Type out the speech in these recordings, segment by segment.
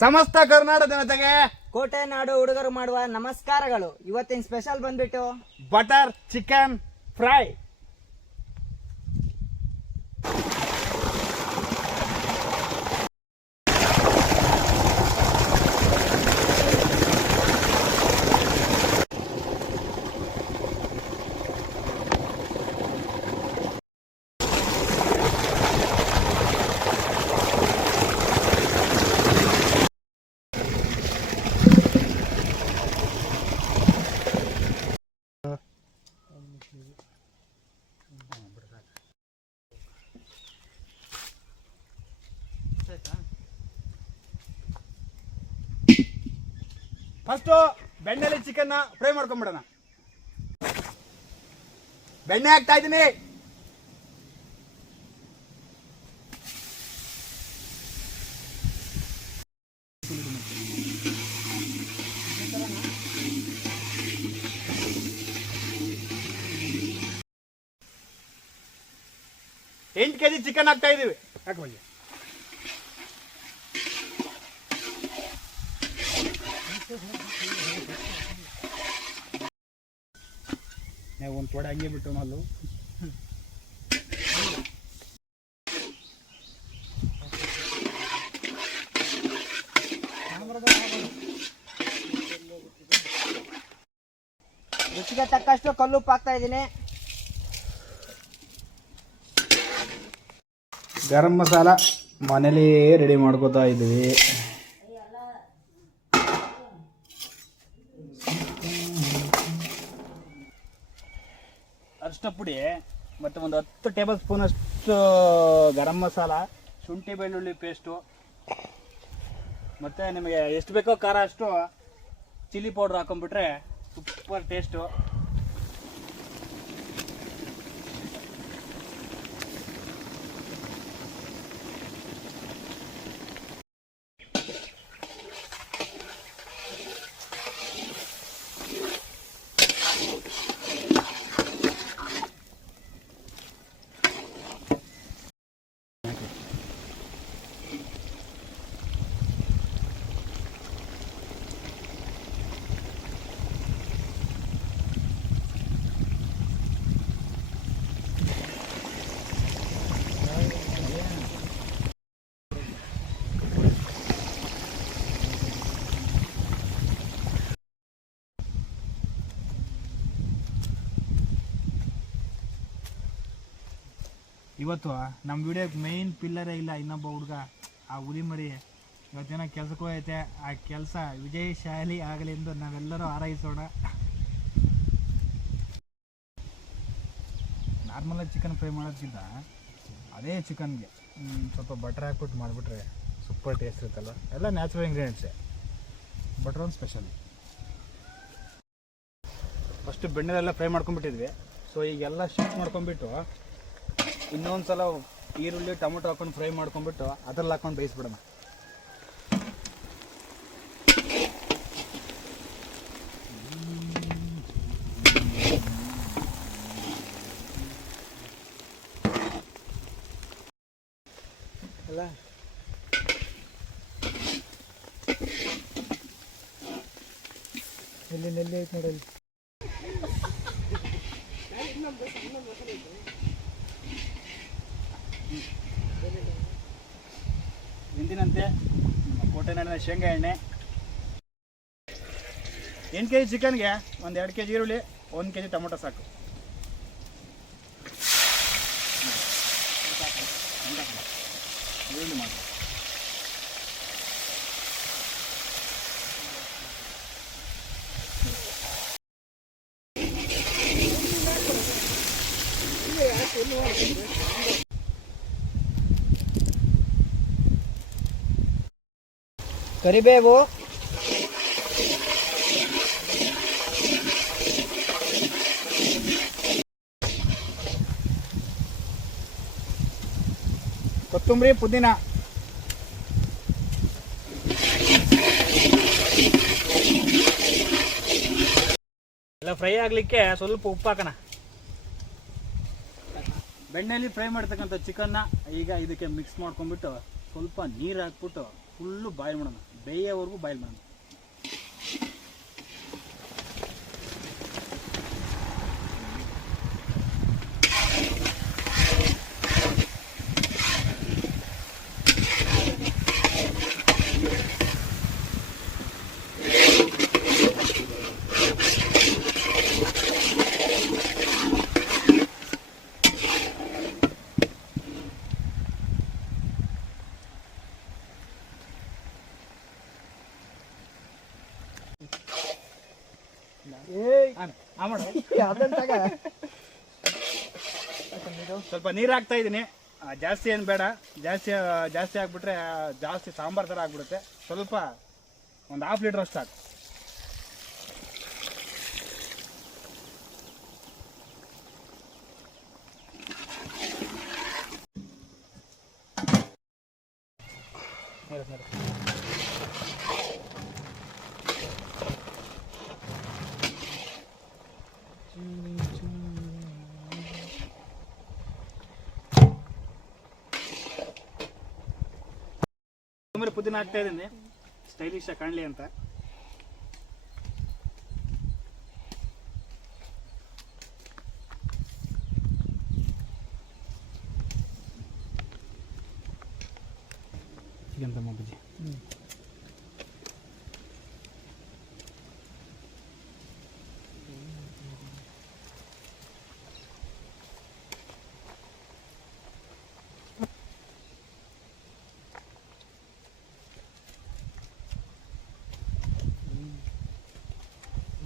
ಸಮಸ್ತ ಕರ್ನಾಟಕ ಜನತೆಗೆ ಕೋಟೆ ನಾಡು ಹುಡುಗರು ಮಾಡುವ ನಮಸ್ಕಾರಗಳು. ಇವತ್ತಿನ ಸ್ಪೆಷಲ್ ಬಂದ್ಬಿಟ್ಟು ಬಟರ್ ಚಿಕನ್ ಫ್ರೈ. ಫಸ್ಟ್ ಬೆಣ್ಣೆಲಿ ಚಿಕನ್ ಫ್ರೈ ಮಾಡ್ಕೊಂಡ್ಬಿಡೋಣ. ಬೆಣ್ಣೆ ಹಾಕ್ತಾ ಇದ್ದೀನಿ. ಎಂಟು ಕೆಜಿ ಚಿಕನ್ ಹಾಕ್ತಾ ಇದೀವಿ. ಹಾಕಿ ಒಂದು ತೊಡೆ ಹಂಗೆ ಬಿಟ್ಟು ನಲ್ಲು ರುಚಿಗೆ ತಕ್ಕಷ್ಟು ಕಲ್ಲುಪ್ಪು ಹಾಕ್ತಾ ಇದ್ದೀನಿ. ಗರಂ ಮಸಾಲ ಮನೇಲಿ ರೆಡಿ ಮಾಡ್ಕೋತಾ ಇದ್ವಿ. ಅರಿಶಿನ ಪುಡಿ ಮತ್ತು ಒಂದು 10 ಟೇಬಲ್ ಸ್ಪೂನ್ ಅಷ್ಟು ಗರಂ ಮಸಾಲ, ಶುಂಠಿ ಬೆಳ್ಳುಳ್ಳಿ ಪೇಸ್ಟು, ಮತ್ತು ನಿಮಗೆ ಎಷ್ಟು ಬೇಕೋ ಖಾರ ಅಷ್ಟು ಚಿಲ್ಲಿ ಪೌಡ್ರ್ ಹಾಕೊಂಡ್ಬಿಟ್ರೆ ಸೂಪರ್ ಟೇಸ್ಟು. ಇವತ್ತು ನಮ್ಮ ವಿಡಿಯೋಕ್ಕೆ ಮೇಯ್ನ್ ಪಿಲ್ಲರೇ ಇಲ್ಲ, ಇನ್ನೊಬ್ಬ ಹುಡುಗ ಆ ಹುಲಿ ಮರಿ ಇವತ್ತೇನೋ ಕೆಲಸಕ್ಕೂ ಐತೆ. ಆ ಕೆಲಸ ವಿಜಯಶಾಲಿ ಆಗಲಿ ಎಂದು ನಾವೆಲ್ಲರೂ ಹಾರೈಸೋಣ. ನಾರ್ಮಲಾಗಿ ಚಿಕನ್ ಫ್ರೈ ಮಾಡೋದಕ್ಕಿಂತ ಅದೇ ಚಿಕನ್ಗೆ ಸ್ವಲ್ಪ ಬಟರ್ ಹಾಕ್ಬಿಟ್ಟು ಮಾಡಿಬಿಟ್ರೆ ಸೂಪರ್ ಟೇಸ್ಟ್ ಇರುತ್ತಲ್ಲ. ಎಲ್ಲ ನ್ಯಾಚುರಲ್ ಇಂಗ್ರೀಡಿಯೆಂಟ್ಸೇ, ಬಟರ್ ಒಂದು ಸ್ಪೆಷಲ್. ಫಸ್ಟು ಬೆಣ್ಣೆಲೆಲ್ಲ ಫ್ರೈ ಮಾಡ್ಕೊಂಡ್ಬಿಟ್ಟಿದ್ವಿ. ಸೊ ಈಗೆಲ್ಲ ಶಿಫ್ಟ್ ಮಾಡ್ಕೊಂಡ್ಬಿಟ್ಟು ಇನ್ನೊಂದು ಸಲ ಈರುಳ್ಳಿ ಟೊಮೊಟೊ ಹಾಕೊಂಡು ಫ್ರೈ ಮಾಡ್ಕೊಂಡ್ಬಿಟ್ಟು ಅದ್ರಲ್ಲಿ ಹಾಕೊಂಡು ಬೇಯಿಸ್ಬಿಡೋಣ. ಅಲ್ಲ ನೆಲ್ಲಿ ನೆಲ್ಲಿ ಐತೆ ನೋಡಲ್ಲಿ. ಎಂದಿನಂತೆ ಕೋಟೆ ನಾಡಿನ ಶೇಂಗಾ ಎಣ್ಣೆ. 8 ಕೆಜಿ ಚಿಕನ್ಗೆ ಒಂದು 2 ಕೆಜಿ ಈರುಳ್ಳಿ, 1 ಕೆಜಿ ಟೊಮೊಟೊ ಸಾಕು. ಈರುಳ್ಳಿ ಮಾಡಿ ಕರಿಬೇವು, ಕೊತ್ತಂಬರಿ, ಪುದೀನ, ಎಲ್ಲ ಫ್ರೈ ಆಗಲಿಕ್ಕೆ ಸ್ವಲ್ಪ ಉಪ್ಪು ಹಾಕೋಣ. ಬೆಣ್ಣೆಯಲ್ಲಿ ಫ್ರೈ ಮಾಡ್ತಕ್ಕಂಥ ಚಿಕನ್ನ ಈಗ ಇದಕ್ಕೆ ಮಿಕ್ಸ್ ಮಾಡ್ಕೊಂಡ್ಬಿಟ್ಟು ಸ್ವಲ್ಪ ನೀರು ಹಾಕ್ಬಿಟ್ಟು ಫುಲ್ಲು ಬಾಯ್ಲ್ ಮಾಡೋಣ. ಬೇಯೋವರೆಗೂ ಬಾಯ್ಲ್ ಮಾಡೋಣ. ಸ್ವಲ್ಪ ನೀರು ಹಾಕ್ತಾ ಇದ್ದೀನಿ, ಜಾಸ್ತಿ ಏನು ಬೇಡ. ಜಾಸ್ತಿ ಹಾಕ್ಬಿಟ್ರೆ ಜಾಸ್ತಿ ಸಾಂಬಾರು ಥರ ಆಗ್ಬಿಡುತ್ತೆ. ಸ್ವಲ್ಪ ಒಂದು 1/2 ಲೀಟ್ರ್ ಅಷ್ಟು ಹಾಕು. ಕೊತ್ತಂಬರಿ ಪುದೀನ ಹಾಕ್ತಾ ಇದ್ದೀನಿ, ಸ್ಟೈಲಿಶ್ ಆಗಿ ಕಾಣಲಿ ಅಂತ. ಚಿಕನ್ ದಮ್ಮ ಬಜ್ಜಿ.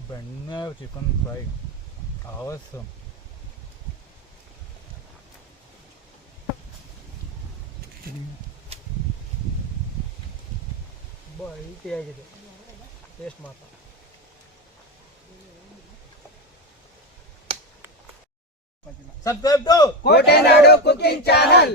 ಬೆಣ್ಣೆ ಚಿಕನ್ ಫ್ರೈ ಅವಸಮ್. ತುಂಬ ಈಸಿಯಾಗಿದೆ, ಟೇಸ್ಟ್ ಮಾತ್ರ. ಸಬ್ಸ್ಕ್ರೈಬ್ ಟು ಕೋಟೆ ನಾಡು ಕುಕಿಂಗ್ ಚಾನಲ್.